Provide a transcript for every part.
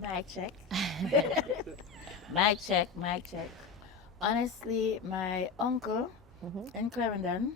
Mic check. Mic check. Honestly, my uncle in Clarendon,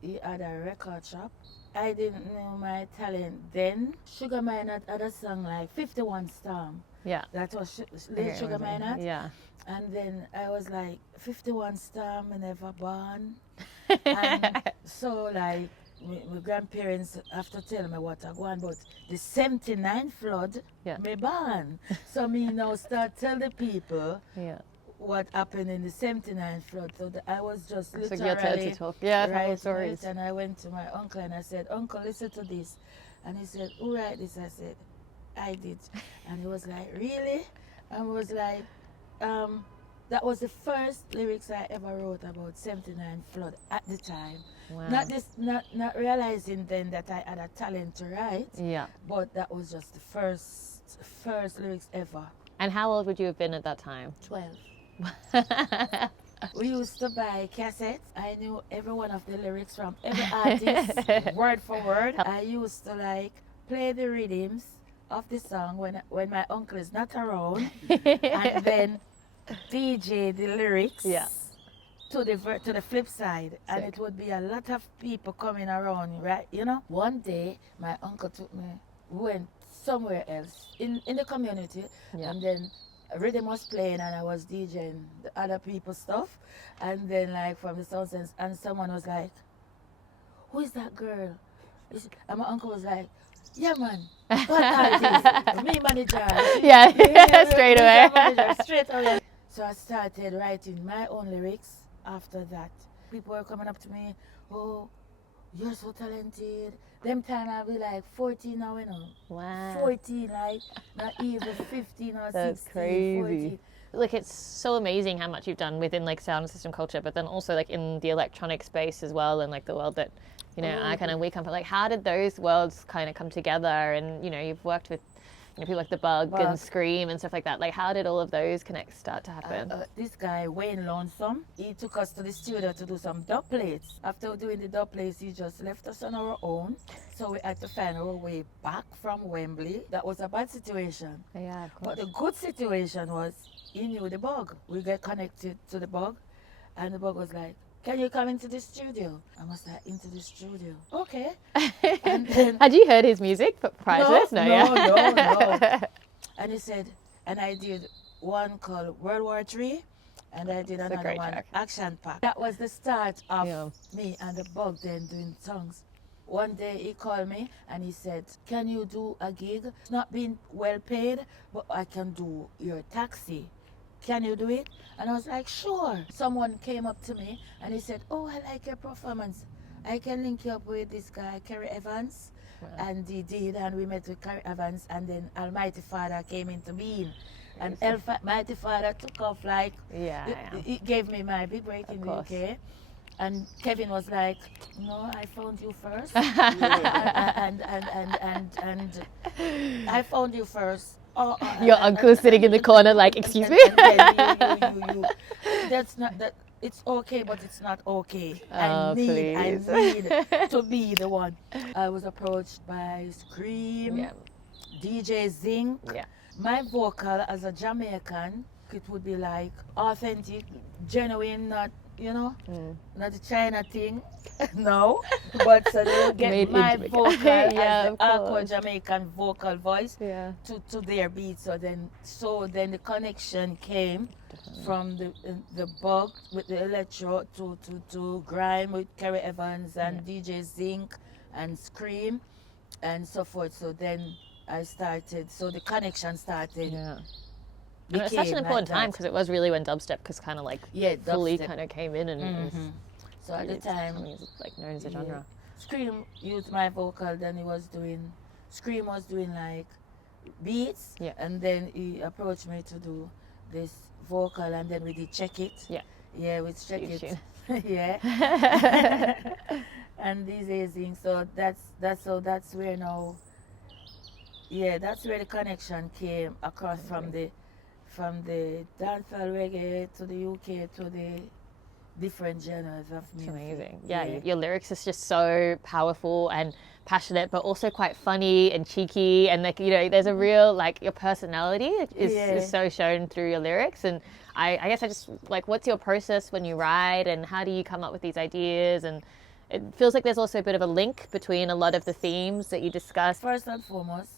he had a record shop. I didn't know my talent then. Sugar Minot had a song like 51 Storm. Yeah. That was late Sugar Minot. Yeah. And then I was like, 51 Storm, I never born. And so like, my grandparents have to tell me what I go on, but the 79 flood, me born. So me now start tell the people what happened in the 79 flood. So I was just So literally your turn to talk. Yeah, writing stories. it, and I went to my uncle and I said, Uncle, listen to this. And he said, who write this? I said, I did. And he was like, really? And I was like, that was the first lyrics I ever wrote about 79 flood at the time. Wow. Not realizing then that I had a talent to write. Yeah. But that was just the first lyrics ever. And how old would you have been at that time? 12. We used to buy cassettes. I knew every one of the lyrics from every artist, word for word. I used to like play the rhythms of the song when my uncle is not around, and then DJ the lyrics to the flip side. Sick. And it would be a lot of people coming around, right? You know, one day my uncle took me, went somewhere else in the community, and then rhythm was playing and I was DJing the other people's stuff, and then like from the sound sense, and someone was like, who is that girl? And my uncle was like, yeah man, what artist? Me manager. Straight away. Manager, straight away. So I started writing my own lyrics after that. People were coming up to me, oh, you're so talented. Them time I'll be like 14 now, you know. Wow. 14, like, not even 15 or That's 16, crazy. 14. Like, it's so amazing how much you've done within like sound system culture, but then also like in the electronic space as well, and like the world that, you know, we come from. Like, how did those worlds kind of come together? And, you know, you've worked with people like the Bug and Scream and stuff like that. Like, how did all of those connects start to happen? This guy, Wayne Lonesome, he took us to the studio to do some dub plates. After doing the dub plates, he just left us on our own. So we had to find our way back from Wembley. That was a bad situation. Yeah, of course. But the good situation was, he knew the Bug. We got connected to the Bug, and the Bug was like, can you come into the studio? I was like, into the studio. Okay. And then, had you heard his music prior to this? No. And he said, and I did one called World War III, and I did another one, track. Action Pack. That was the start of me and the Bug then doing songs. One day he called me and he said, can you do a gig? It's not being well paid, but I can do your taxi. Can you do it? And I was like, sure. Someone came up to me and he said, oh, I like your performance. I can link you up with this guy, Kerry Evans. Wow. And he did, and we met with Kerry Evans, and then Almighty Father came into being. And Almighty Father took off like, he gave me my big break in the UK. And Kevin was like, no, I found you first. and I found you first. Your uncle's sitting in the corner like, excuse me? You. That's not that. It's okay, but it's not okay. I need to be the one. I was approached by Scream, DJ Zing. My vocal as a Jamaican, it would be like authentic, genuine, not, you know, not the China thing. No, but so they'll get my vocal as the aqua Jamaican vocal voice to their beat. So then the connection came from the Bug with the electro to grime with Kerry Evans and DJ Zinc and Scream and so forth. So then I started. So the connection started. Yeah. And it's such an important time because it was really when dubstep kind of like fully kind of came in and it was, so at the time like known as a genre. Scream used my vocal, then Scream was doing like beats, and then he approached me to do this vocal, and then we did Check It. We Check It. And these amazing. So that's where now. That's where the connection came across from the dancehall reggae to the UK to the different genres of music. It's amazing. Yeah, your lyrics is just so powerful and passionate, but also quite funny and cheeky, and like, you know, there's a real, like, your personality is so shown through your lyrics. And I guess I just like, what's your process when you write, and how do you come up with these ideas? And it feels like there's also a bit of a link between a lot of the themes that you discuss. First and foremost,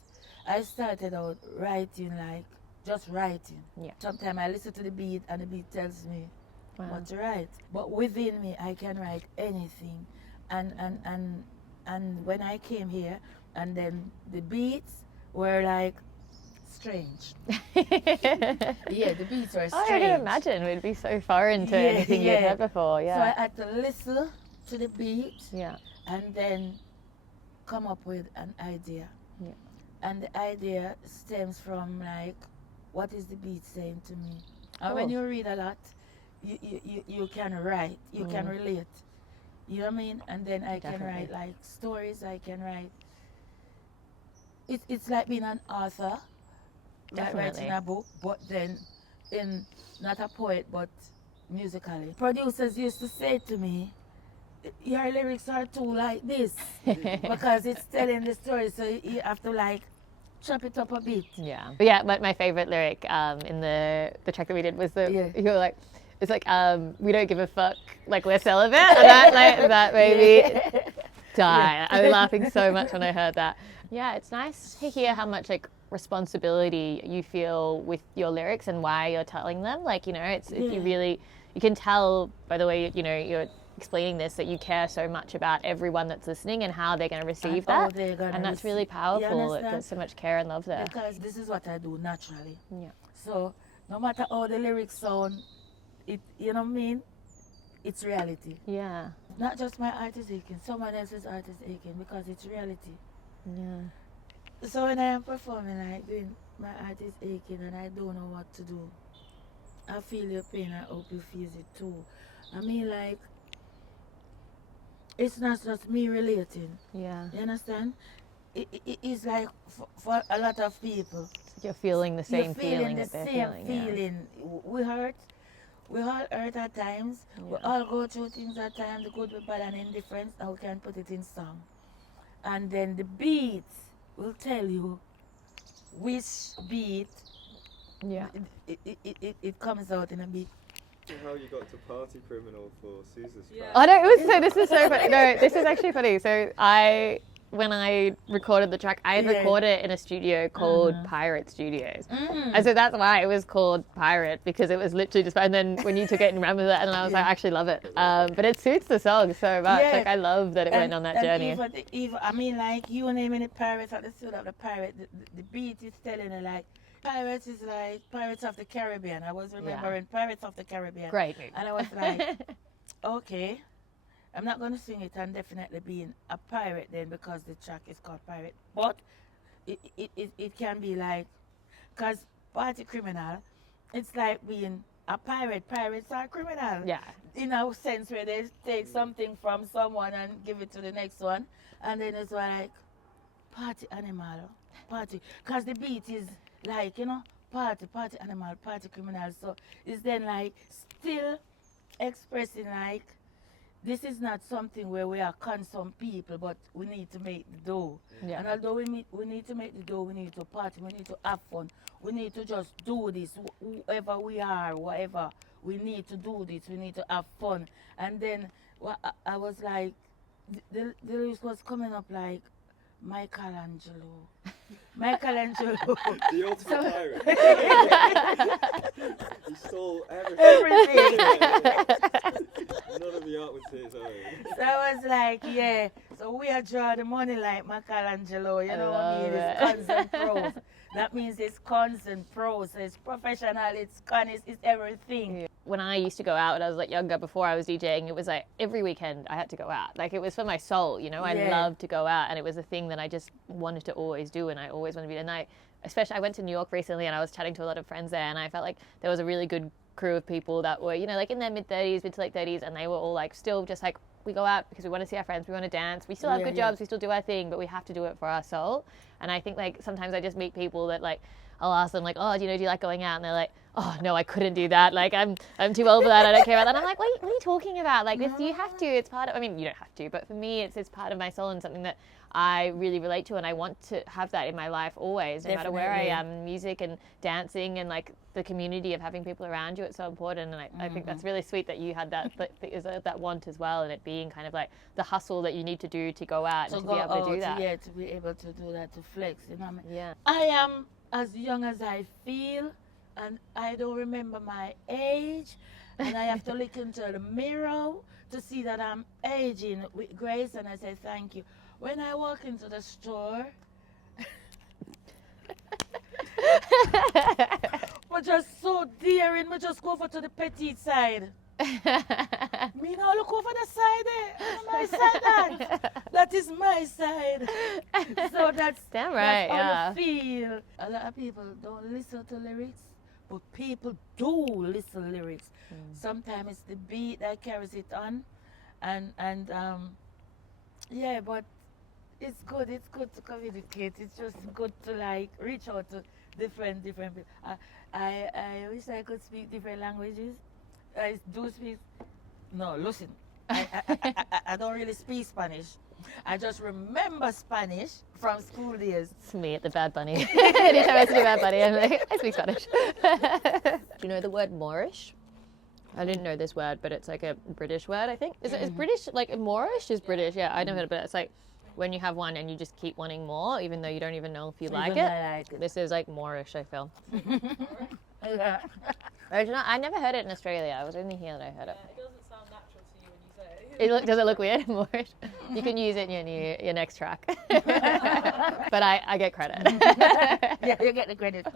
I started out writing, like just writing. Yeah. Sometimes I listen to the beat and the beat tells me what to write. But within me, I can write anything. And when I came here, and then the beats were like strange. Yeah, the beats were strange. I can imagine it would be so foreign to anything you'd heard before. Yeah. So I had to listen to the beat. Yeah. And then come up with an idea. Yeah. And the idea stems from, like, what is the beat saying to me? And Cool. when you read a lot, you can write, you can relate. You know what I mean? And then I can write like stories, I can write. It's like being an author, like writing a book, but then not a poet, but musically. Producers used to say to me, your lyrics are too like this, because it's telling the story, so you have to like chop it up a bit. Yeah. But yeah, my favorite lyric in the track that we did was you were like, it's like, we don't give a fuck, like we're celibate, and that made me die. I was laughing so much when I heard that. Yeah, it's nice to hear how much like responsibility you feel with your lyrics and why you're telling them. Like, you know, it's you can tell by the way, you know, you're explaining this, that you care so much about everyone that's listening and how they're going to receive that. And that's really powerful. There's so much care and love there. Because this is what I do naturally. Yeah. So no matter how the lyrics sound, you know what I mean? It's reality. Yeah. Not just my art is aching, someone else's art is aching, because it's reality. Yeah. So when I am performing, like doing my art is aching and I don't know what to do, I feel your pain, I hope you feel it too. I mean, like, it's not just me relating. Yeah. You understand? It's like for a lot of people. You're feeling the same feeling that they're feeling. Yeah. We hurt. We all hurt at times. Yeah. We all go through things at times, the good, the bad, and indifference, and we can put it in song. And then the beats will tell you which beat it comes out in a beat. How you got to Party Criminal for Susan's track. Oh no, this is so funny. No, this is actually funny. So when I recorded the track, I had recorded it in a studio called Pirate Studios. And so that's why it was called Pirate, because it was literally just, and then when you took it and ran with it, and I was like, I actually love it. But it suits the song so much. Like, I love that it went on that journey. Even, I mean, like, you naming it Pirates at the suit of the pirate, the beat is telling it like, Pirates is like Pirates of the Caribbean. I was remembering Pirates of the Caribbean. Great movie. And I was like, okay, I'm not going to sing it and definitely being a pirate then, because the track is called Pirate. But it can be like, because Party Criminal, it's like being a pirate. Pirates are criminal. Yeah. In a sense where they take something from someone and give it to the next one. And then it's like, party animal, party. Because the beat is like, you know, party animal, party criminal. So it's then like still expressing like, this is not something where we are consume people, but we need to make the dough. Yeah. And although we need to make the dough, we need to party, we need to have fun. We need to just do this, whoever we are, whatever. We need to do this, we need to have fun. And then I was like, the lyrics was coming up like, Michelangelo. The ultimate pirate. He stole everything. None of the art was his own. So I was like, yeah. So we are draw the money like Michelangelo. You know what I mean? It's cons and pros. That means it's cons and pros. It's professional. It's everything. Yeah. When I used to go out when I was like younger, before I was DJing, it was like every weekend I had to go out. Like, it was for my soul, you know. I loved to go out, and it was a thing that I just wanted to always do, and I always wanted to be. And I went to New York recently, and I was chatting to a lot of friends there, and I felt like there was a really good crew of people that were, you know, like in their mid to late 30s, and they were all like still just like we go out because we want to see our friends, we want to dance, we still have good jobs, we still do our thing, but we have to do it for our soul. And I think like sometimes I just meet people that like, I'll ask them like, oh, do you like going out? And they're like, oh no, I couldn't do that. Like I'm too old for that. I don't care about that. And I'm like, what are you talking about? Like this, you have to. It's part of. I mean, you don't have to, but for me, it's part of my soul and something that I really relate to, and I want to have that in my life always, no matter where I am. Music and dancing and like the community of having people around you, it's so important. And I think that's really sweet that you had that want as well, and it being kind of like the hustle that you need to do to go out and to be able to do that. Yeah, to be able to do that, to flex. You know what I mean? Yeah. I am as young as I feel, and I don't remember my age, and I have to look into the mirror to see that I'm aging with grace, and I say thank you. When I walk into the store, but just so daring, we just go over to the petite side. Me now look over the side there. My side that is my side. So that's damn right, that's how you feel. A lot of people don't listen to lyrics, but people do listen to lyrics. Sometimes it's the beat that carries it on, and yeah, but it's good to communicate. It's just good to like reach out to different people. I wish I could speak different languages. I do speak. No, listen. I don't really speak Spanish. I just remember Spanish from school days. It's me at the Bad Bunny. Anytime I see Bad Bunny, I'm like, I speak Spanish. Do you know the word moorish? I didn't know this word, but it's like a British word, I think. Is British, like moorish is British, yeah, I never heard of it. It's like when you have one and you just keep wanting more, even though you don't even know if you like it. This is like moorish, I feel. I never heard it in Australia. I was only here that I heard it. It doesn't sound natural to you when you say it. Does it look weird? Moorish? You can use it in your next track. But I get credit. Yeah, you get the credit.